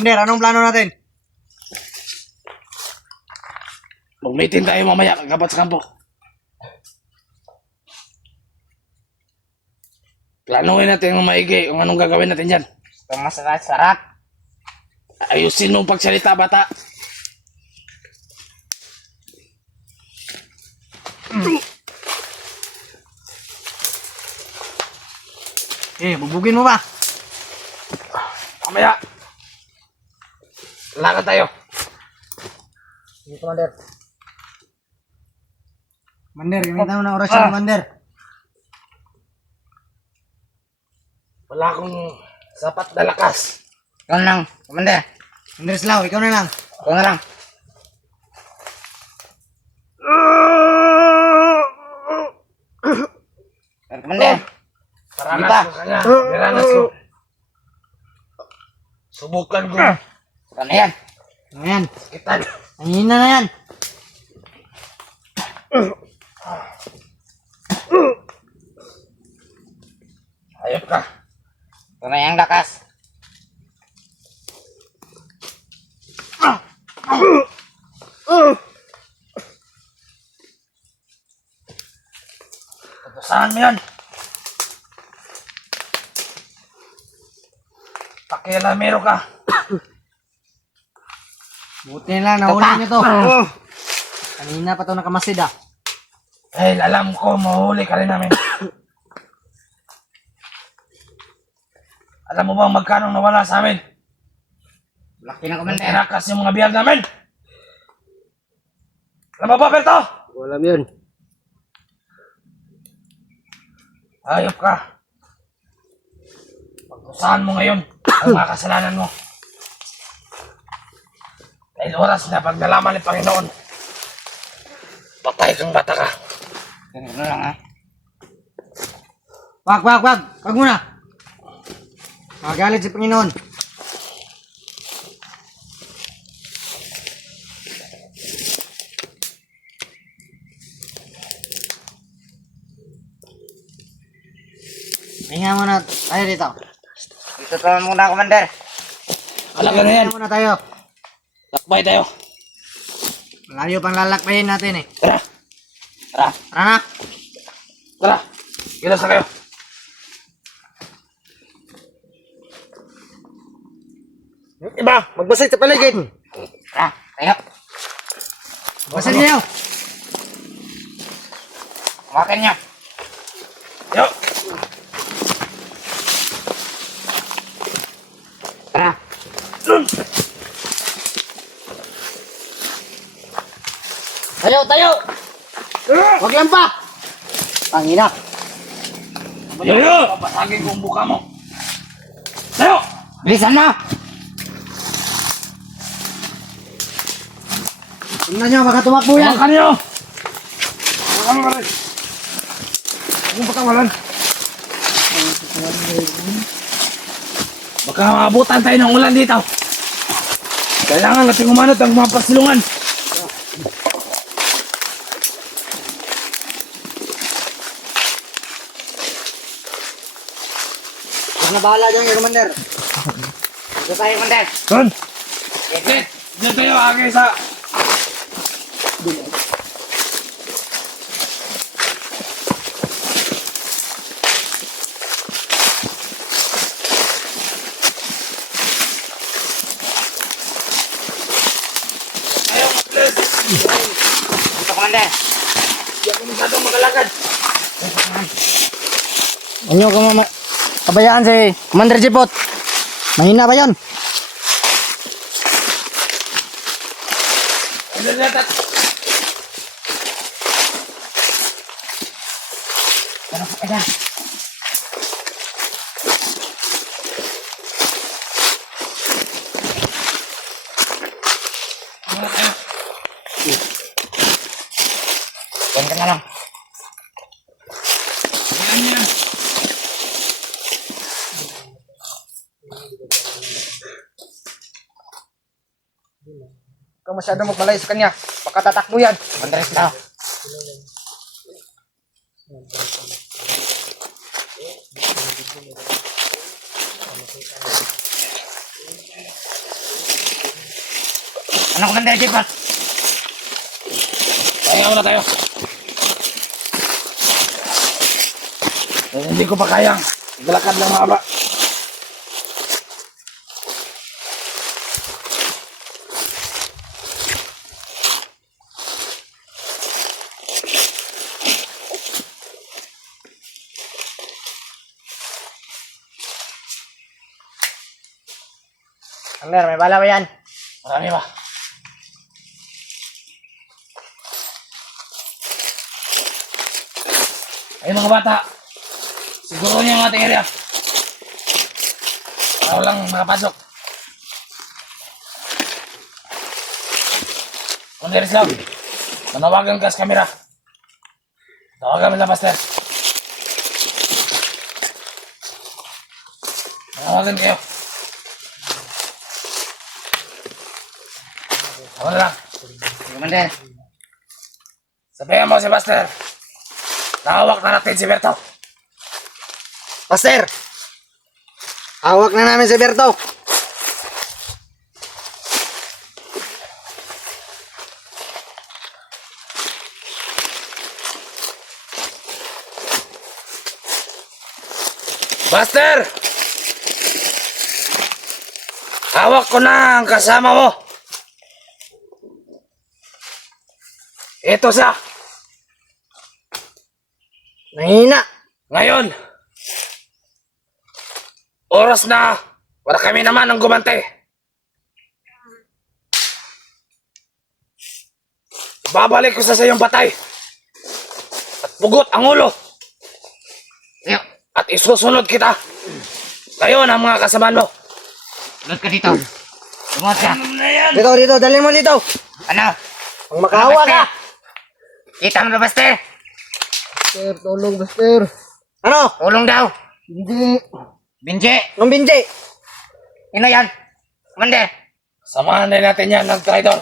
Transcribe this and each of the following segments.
Commander, anong plano natin? Mag-meeting tayo mamaya kagapat sa kampo. Planuhin natin ng maigi kung anong gagawin natin dyan. Ito masarap. Ayusin mong pagsalita, bata. Bubugin mo ba? Mamaya. Lakad tayo. Sige, Commander. Commander, gamitan mo ng orasyon, Commander. Wala akong sapat na lakas. Ikaw na lang, Commander. Commander Slaw, ikaw na lang. Ikaw na lang. Commander. Paranas ko kanya. Diranas ko. Subukan ko. Ano yan? Ano yan? Sakitan. Hangina na yan. Ayop ka. Ito na yung lakas. Saan mo yan? Pakialamero ka. Buti na lang, nahuli niyo to. Kanina pa to nakamasid ah. Dahil alam ko, mahuli ka rin namin. Alam mo bang magkano nawala sa amin? Laki na, Commander. Tinakas yung mga biyag namin. Alam mo ba, Berto? Walang yun. Ayop ka. Pagkusahan mo ngayon ang mga kasalanan mo. Dahil oras na pag nalaman ng Panginoon, patay kang bata ka. Ganun na lang ha. Wag. Wag muna. Magalit si Panginoon. Hinga muna tayo dito. Dito tayo muna, Commander. Alaga na yan. Hinga muna tayo. Lakbay tayo. Malayo pang lalakbayin natin eh. Tara. Tara. Tara na. Tara. Gilas na kayo. Iba, magbasay sa paligid. Tara, tayo. Basay niyo. Makan niya. Yo. Tara. Tayo. Huwag lang pa. Pangina. Yo. Papasagin ko ang buka mo. Tayo. Bilisan na. Tingnan nyo, baka tumakbo yan. Hawakan niyo. Hawakan mo rin. Huwag pakawalan. Baka maabutan tayo ng ulan dito. Kailangan natin umanot ang mga pasilungan. Huwag na bahala dyan, Commander. Dito tayo, Commander. Doon. Okay. Diyan tayo agay sa... Ayaw, Matles. Dito, Commander. Hindi ako masyadong magalakad. Ano ka kabayaan si Commander Jipot? Mahina ba yun? Ano natin? Ano ka kaya? Yan ka na lang. Ayan yan. Kung masyado magmalay sa kanya, baka tatakbo yan. Mandres na. Ano, Commander Jipot? Pahinga muna tayo. Hindi ko pa kayang galakad lang mahaba. Commander, may bala ba yan? Marami ba? Ay mga bata, siguro niyo ang ating area. Para walang makapasok. Commander Islam, manawagan ka sa kamera. Tawagan mo na, Master. Manawagan kayo. Ako na lang. Commander. Sabihan mo si Master. Nahawak na natin si Berto. Master! Hawak na namin si Berto. Master! Hawak ko na ang kasama mo. Ito siya. Nangihina. Ngayon, oras na para kami naman ang gumante. Babalik ko sa sayong patay at pugot ang ulo at isusunod kita. Kayo na mga kasamaan mo. Load ka dito. Tungod ka. Dito, dali mo dito. Ano? Ang makahawa ka. Kita mo na, Master? Master, tulong, Master. Ano? Tulong daw. Hindi. Binje. Nung binji. Ino yan? Commander. Samahan din natin yan ng traidor.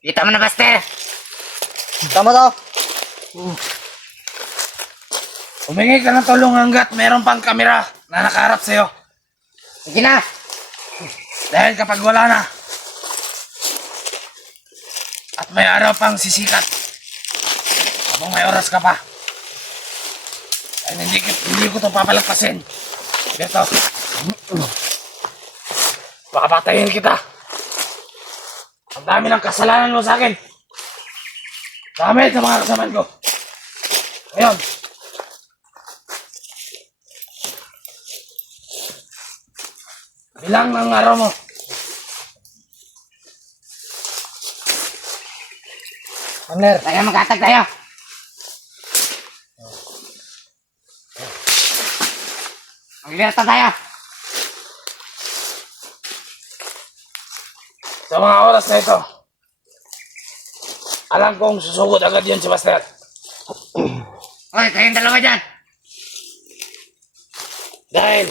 Kita mo na, Master? Tama to. Humingi ka ng tulong hanggat mayroon pang kamera na nakaharap sa'yo. Sige na. Dahil kapag wala na, at may araw pang sisikat, habang may oras ka pa, ay hindi ko ito papalagpasin. Dito, papatayin kita. Ang dami ng kasalanan mo sa akin. Dami sa mga kasamaan ko. Ngayon, bilang ang araw mo. Commander. Tayo magkatag tayo. Maglirata tayo. Sa mga oras na ito, alam kong susugod agad yun si Master. Hoy, kayong dalawa dyan. Dahil,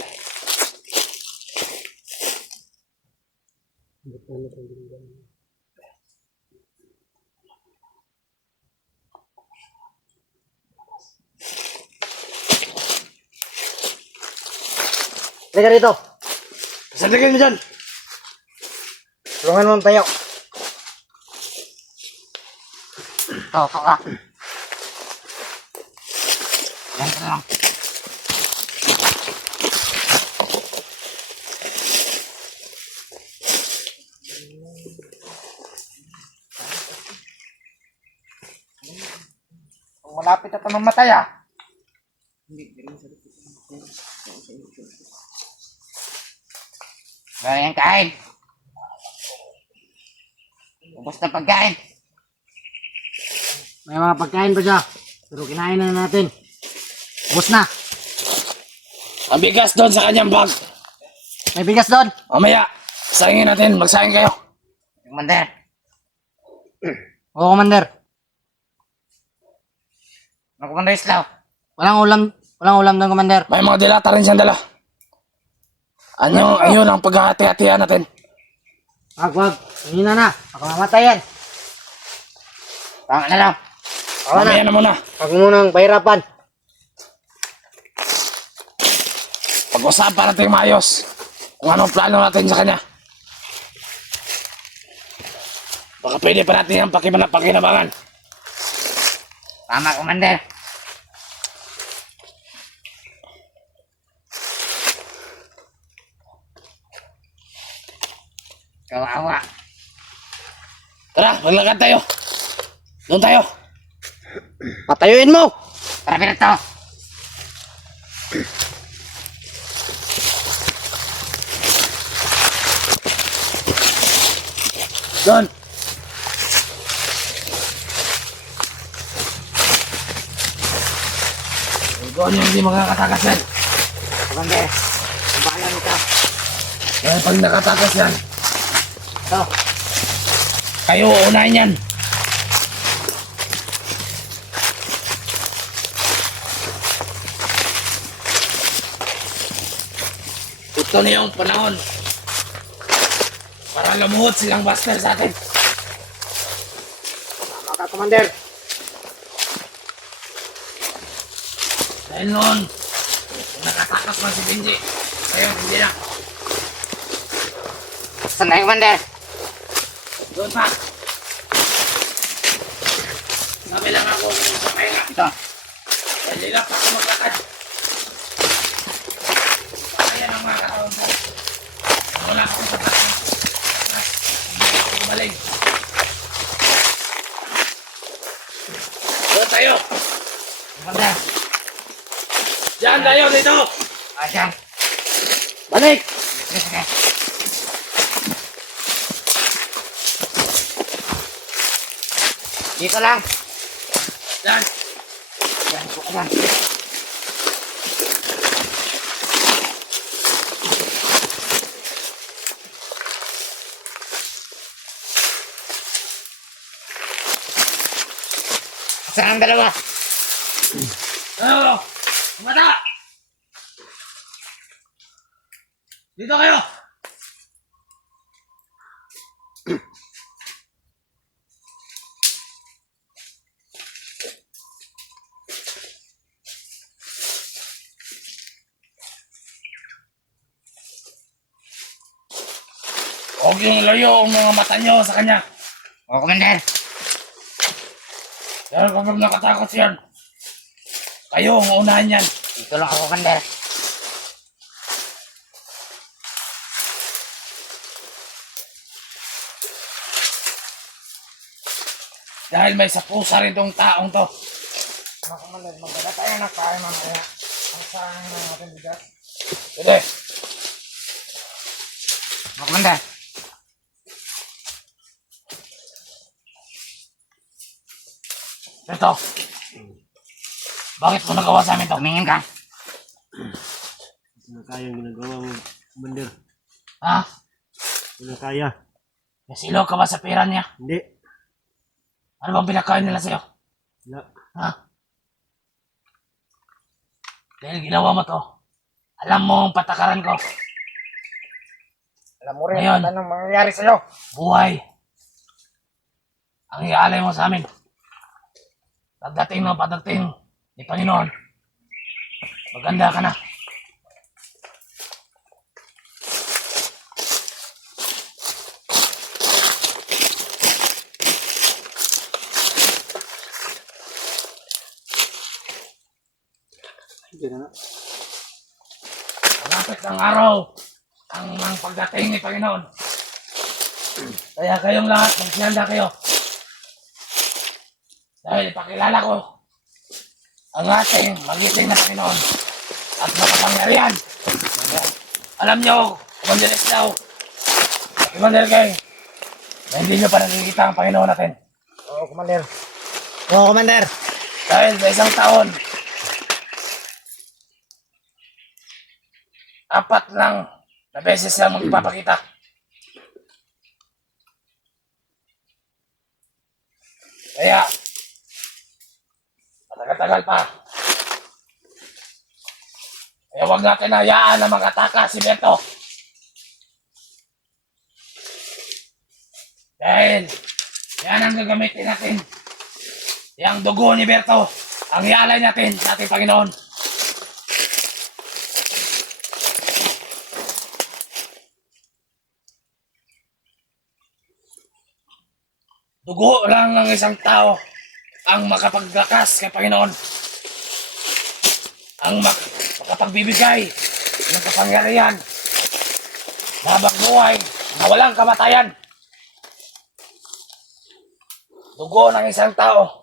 Halika rito. pasandagan mo dyan. Tulungan mo tayo. Ito ka. Yan ka lang. Malapit na ito mamatay ah. Gaya yung kain. Ubus na pagkain. May mga pagkain pa siya. Pero kinain na natin. Ubus na. Ang bigas doon sa kanyang bag. May bigas doon. Mamaya, sayangin natin. Magsayang kayo. Commander. Oo, Commander. Ano, Commander Islaw? Walang ulam doon, Commander. May mga dilata rin siyang dala. Ayun ang paghahati-hatihan natin. Wag. Hindi na. Ako mamatay yan. Tama na lang. Ako na. Mamaya na muna. Ako munang pahirapan. Pag-usapan natin maayos kung anong plano natin sa kanya. Baka pwede pa natin ang pakinabangan. Tama, Commander. Kawawa. Tara, maglakad tayo. Doon tayo. Patayuin mo! Tara, Berto. Doon. Doon yung hindi makakatakas yan. Commander, bayan ka. Kaya pag nakatakas yan, Ito. kayo uunahin yan. Ito na yung panahon para lumuhod silang buster sa atin. Tama ka, Commander. Dahil noon, kung nakatakas man si Benji, ngayon hindi na. Saan na, Commander? Doon pa. Sabi lang ako sa pahinga. Ito. Dahil hirap ako maglakad. Kaya ng mga katawan ko. Wala akong sapat. Hindi ako gumaling. Doon tayo. Commander. Diyan tayo dito. Ayan. Balik. Sige, sige. Dito lang. Diyan. Yan, ayan. Saan ang dalawa? Ano? Mata! Dito kayo. Huwag yung layo ang mga mata nyo sa kanya. O, Commander. Dahil kapag nakatakot yan, kayo ang unahan yan. Dito lang ako, Commander. Dahil may sapusa rin tong taong to. Mga Commander, magdala tayo na tayo mamaya. Ang saan na natin bigas. Pwede. Mga Commander. Ito. Bakit mo nagawa sa amin to? Tumingin ka. Wala kayang ginagawa mo, Commander. Ha? Wala kaya. Nasilaw ka ba sa pera niya? Hindi. Ano bang pinakain nila sa'yo? Wala. Ha? Dahil ginawa mo to, alam mo ang patakaran ko. Alam mo rin Ngayon. anong mangyayari sa'yo. Buhay. Ang iaalay mo sa amin. Pagdating ng pagdating ni Panginoon, maganda ka na. Malapit ng araw ang pagdating ni Panginoon. Kaya kayong lahat, magsihanda kayo. Dahil ipakilala ko ang ating magiting na Panginoon at makapangyarihan. Alam nyo, Commander Eslaw, Commander Kay, na hindi nyo pa nakikita ang Panginoon natin. Oo, Commander. Oo, Commander. Dahil sa isang taon, 4 lang na beses lang magpapakita. Kaya, matagal-tagal pa. Kaya huwag natin hayaan na mag-ataka si Berto. Dahil, yan ang gagamitin natin. Yang dugo ni Berto, ang ialay natin sa ating Panginoon. Dugo lang ng isang tao ang makapaglakas kay Panginoon. Ang makapagbibigay ng kapangyarihan na habang buhay na walang kamatayan. Dugo ng isang tao